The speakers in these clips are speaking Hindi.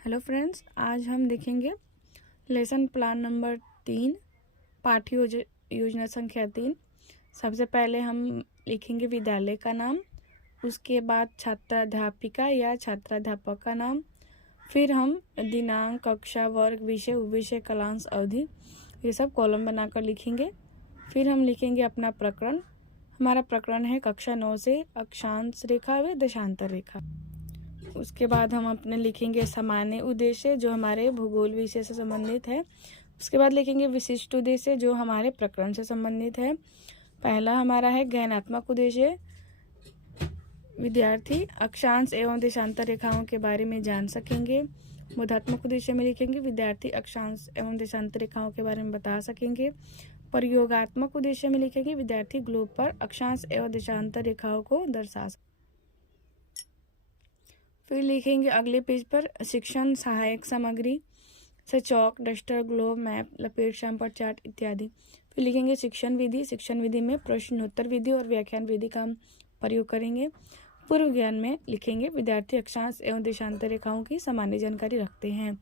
हेलो फ्रेंड्स, आज हम देखेंगे लेसन प्लान नंबर 3 पाठ्य योजना संख्या 3। सबसे पहले हम लिखेंगे विद्यालय का नाम, उसके बाद छात्राध्यापिका या छात्राध्यापक का नाम, फिर हम दिनांक, कक्षा, वर्ग, विषय, उपविषय, कालांश, अवधि ये सब कॉलम बनाकर लिखेंगे। फिर हम लिखेंगे अपना प्रकरण। हमारा प्रकरण है कक्षा 9 से अक्षांश रेखा व देशांतर रेखा। उसके बाद हम अपने लिखेंगे सामान्य उद्देश्य जो हमारे भूगोल विषय से संबंधित है। उसके बाद लिखेंगे विशिष्ट उद्देश्य जो हमारे प्रकरण से संबंधित है। पहला हमारा है ज्ञानात्मक उद्देश्य, विद्यार्थी अक्षांश एवं देशांतर रेखाओं के बारे में जान सकेंगे। बोधात्मक उद्देश्य में लिखेंगे विद्यार्थी अक्षांश एवं देशांतर रेखाओं के बारे में बता सकेंगे। प्रयोगात्मक उद्देश्य में लिखेंगे विद्यार्थी ग्लोब पर अक्षांश एवं देशांतर रेखाओं को दर्शा सकेंगे। फिर लिखेंगे अगले पेज पर शिक्षण सहायक सामग्री से चौक, डस्टर, ग्लोब, मैप, लपेट, श्यामपट्ट, चार्ट इत्यादि। फिर लिखेंगे शिक्षण विधि। शिक्षण विधि में प्रश्नोत्तर विधि और व्याख्यान विधि का हम प्रयोग करेंगे। पूर्व ज्ञान में लिखेंगे विद्यार्थी अक्षांश एवं देशांतर रेखाओं की सामान्य जानकारी रखते हैं।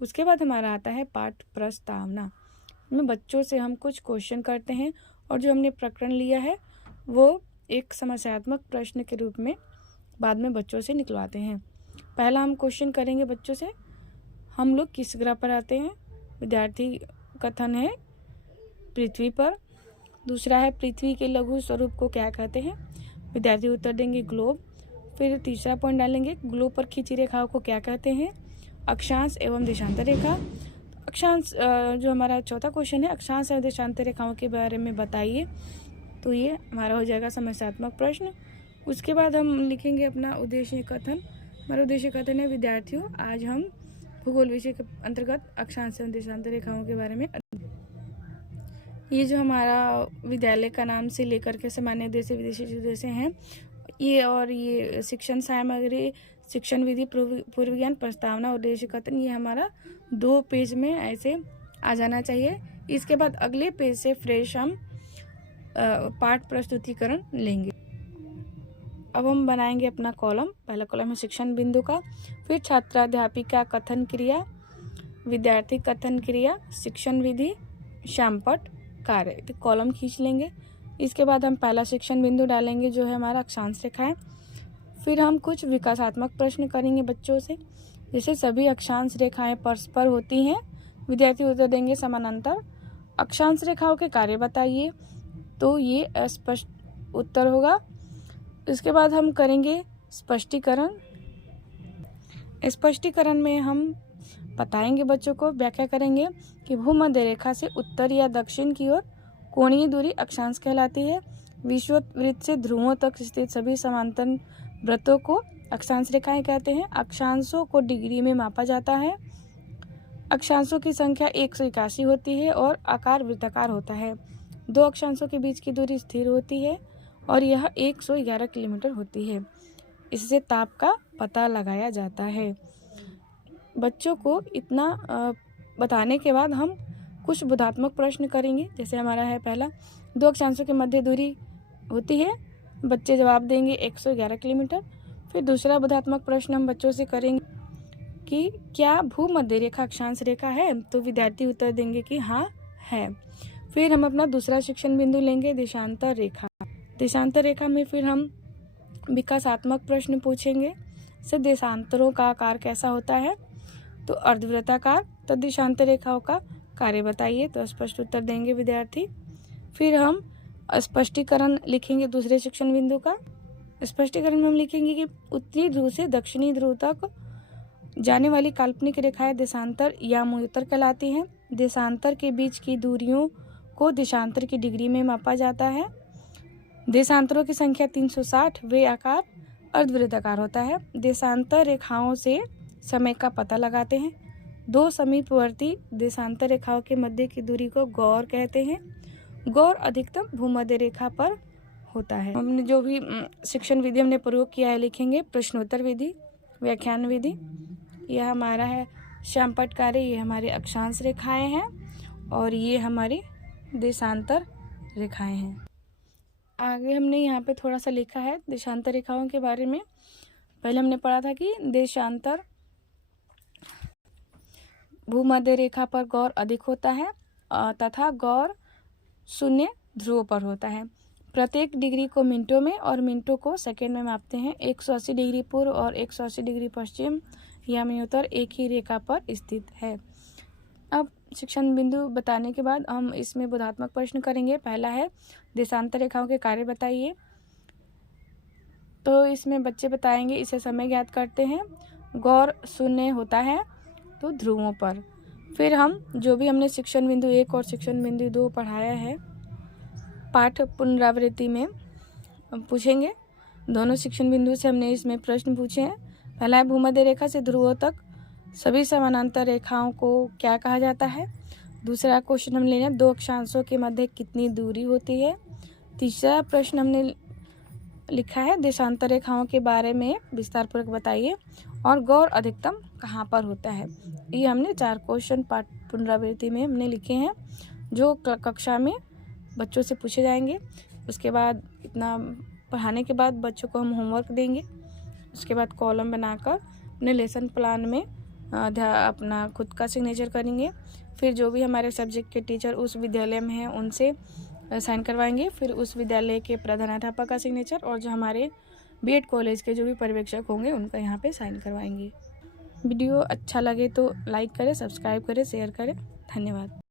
उसके बाद हमारा आता है पाठ प्रस्तावना में बच्चों से हम कुछ क्वेश्चन करते हैं और जो हमने प्रकरण लिया है वो एक समस्यात्मक प्रश्न के रूप में बाद में बच्चों से निकलवाते हैं। पहला हम क्वेश्चन करेंगे बच्चों से, हम लोग किस ग्रह पर आते हैं। विद्यार्थी कथन है पृथ्वी पर। दूसरा है पृथ्वी के लघु स्वरूप को क्या कहते हैं। विद्यार्थी उत्तर देंगे ग्लोब। फिर तीसरा पॉइंट डालेंगे ग्लोब पर खींची रेखाओं को क्या कहते हैं। अक्षांश एवं देशांतर रेखा। अक्षांश जो हमारा चौथा क्वेश्चन है अक्षांश एवं देशांतर रेखाओं के बारे में बताइए। तो ये हमारा हो जाएगा समस्यात्मक प्रश्न। उसके बाद हम लिखेंगे अपना उद्देश्य कथन। हमारा उद्देश्य कथन है विद्यार्थियों आज हम भूगोल विषय के अंतर्गत अक्षांश एवं देशांतर रेखाओं के बारे में। ये जो हमारा विद्यालय का नाम से लेकर के सामान्य उद्देश्य, विशेष उद्देश्य हैं ये, और ये शिक्षण सामग्री, शिक्षण विधि, पूर्व ज्ञान, प्रस्तावना, उद्देश्य कथन, ये हमारा 2 पेज में ऐसे आ जाना चाहिए। इसके बाद अगले पेज से फ्रेश हम पाठ प्रस्तुतिकरण लेंगे। अब हम बनाएंगे अपना कॉलम। पहला कॉलम है शिक्षण बिंदु का, फिर छात्राध्यापिका कथन क्रिया, विद्यार्थी कथन क्रिया, शिक्षण विधि, श्यामपट्ट, कार्य। तो कॉलम खींच लेंगे। इसके बाद हम पहला शिक्षण बिंदु डालेंगे जो है हमारा अक्षांश रेखा है। फिर हम कुछ विकासात्मक प्रश्न करेंगे बच्चों से, जैसे सभी अक्षांश रेखाएं परस्पर होती हैं। विद्यार्थी उत्तर देंगे समानांतर। अक्षांश रेखाओं के कार्य बताइए। तो ये अस्पष्ट उत्तर होगा। इसके बाद हम करेंगे स्पष्टीकरण। स्पष्टीकरण में हम बताएंगे बच्चों को, व्याख्या करेंगे कि भूमध्य रेखा से उत्तर या दक्षिण की ओर कोणीय दूरी अक्षांश कहलाती है। विषुववृत्त से ध्रुवों तक स्थित सभी समांतर वृत्तों को अक्षांश रेखाएं कहते हैं। अक्षांशों को डिग्री में मापा जाता है। अक्षांशों की संख्या 181 होती है और आकार वृत्ताकार होता है। 2 अक्षांशों के बीच की दूरी स्थिर होती है और यह 111 किलोमीटर होती है। इससे ताप का पता लगाया जाता है। बच्चों को इतना बताने के बाद हम कुछ बोधात्मक प्रश्न करेंगे। जैसे हमारा है पहला, 2 अक्षांशों के मध्य दूरी होती है। बच्चे जवाब देंगे 111 किलोमीटर। फिर दूसरा बोधात्मक प्रश्न हम बच्चों से करेंगे कि क्या भूमध्य रेखा अक्षांश रेखा है। तो विद्यार्थी उत्तर देंगे कि हाँ है। फिर हम अपना दूसरा शिक्षण बिंदु लेंगे देशांतर रेखा। देशांतर रेखा में फिर हम विकासात्मक प्रश्न पूछेंगे। से देशांतरों का आकार कैसा होता है। तो अर्धवृत्ताकार। तो देशांतर रेखाओं का कार्य बताइए। तो स्पष्ट उत्तर देंगे विद्यार्थी। फिर हम स्पष्टीकरण लिखेंगे दूसरे शिक्षण बिंदु का। स्पष्टीकरण में हम लिखेंगे कि उत्तरी ध्रुव से दक्षिणी ध्रुव तक जाने वाली काल्पनिक रेखाएं देशांतर या मूल्योत्तर कहलाती हैं। देशांतर के बीच की दूरियों को देशांतर की डिग्री में मापा जाता है। देशांतरों की संख्या 360, वे आकार अर्धवृत्ताकार होता है। देशांतर रेखाओं से समय का पता लगाते हैं। 2 समीपवर्ती देशांतर रेखाओं के मध्य की दूरी को गौर कहते हैं। गौर अधिकतम भूमध्य रेखा पर होता है। हमने जो भी शिक्षण विधि हमने प्रयोग किया है लिखेंगे प्रश्नोत्तर विधि, व्याख्यान विधि। यह हमारा है श्यामपट्ट कार्य, ये हमारे अक्षांश रेखाएं हैं और ये हमारी देशांतर रेखाएं हैं। आगे हमने यहाँ पे थोड़ा सा लिखा है देशांतर रेखाओं के बारे में। पहले हमने पढ़ा था कि देशांतर भूमध्य रेखा पर गौर अधिक होता है तथा गौर शून्य ध्रुव पर होता है। प्रत्येक डिग्री को मिनटों में और मिनटों को सेकंड में मापते हैं। 180 डिग्री पूर्व और 180 डिग्री पश्चिम यामियोत्तर एक ही रेखा पर स्थित है। अब शिक्षण बिंदु बताने के बाद हम इसमें बोधात्मक प्रश्न करेंगे। पहला है देशांतर रेखाओं के कार्य बताइए। तो इसमें बच्चे बताएंगे, इसे समय ज्ञात करते हैं। गौर शून्य होता है तो ध्रुवों पर। फिर हम जो भी हमने शिक्षण बिंदु 1 और शिक्षण बिंदु 2 पढ़ाया है पाठ पुनरावृत्ति में पूछेंगे। दोनों शिक्षण बिंदु से हमने इसमें प्रश्न पूछे हैं। पहला है भूमध्य रेखा से ध्रुवों तक सभी समानांतर रेखाओं को क्या कहा जाता है। दूसरा क्वेश्चन हम ले रहे हैं, दो अक्षांशों के मध्य कितनी दूरी होती है। तीसरा प्रश्न हमने लिखा है देशांतर रेखाओं के बारे में विस्तार पूर्वक बताइए और गौर अधिकतम कहाँ पर होता है। ये हमने 4 क्वेश्चन पाठ पुनरावृत्ति में हमने लिखे हैं जो कक्षा में बच्चों से पूछे जाएंगे। उसके बाद इतना पढ़ाने के बाद बच्चों को हम होमवर्क देंगे। उसके बाद कॉलम बनाकर अपने लेसन प्लान में अपना खुद का सिग्नेचर करेंगे। फिर जो भी हमारे सब्जेक्ट के टीचर उस विद्यालय में हैं उनसे साइन करवाएंगे। फिर उस विद्यालय के प्रधानाध्यापक का सिग्नेचर और जो हमारे बीएड कॉलेज के जो भी पर्यवेक्षक होंगे उनका यहाँ पे साइन करवाएंगे। वीडियो अच्छा लगे तो लाइक करें, सब्सक्राइब करें, शेयर करें। धन्यवाद।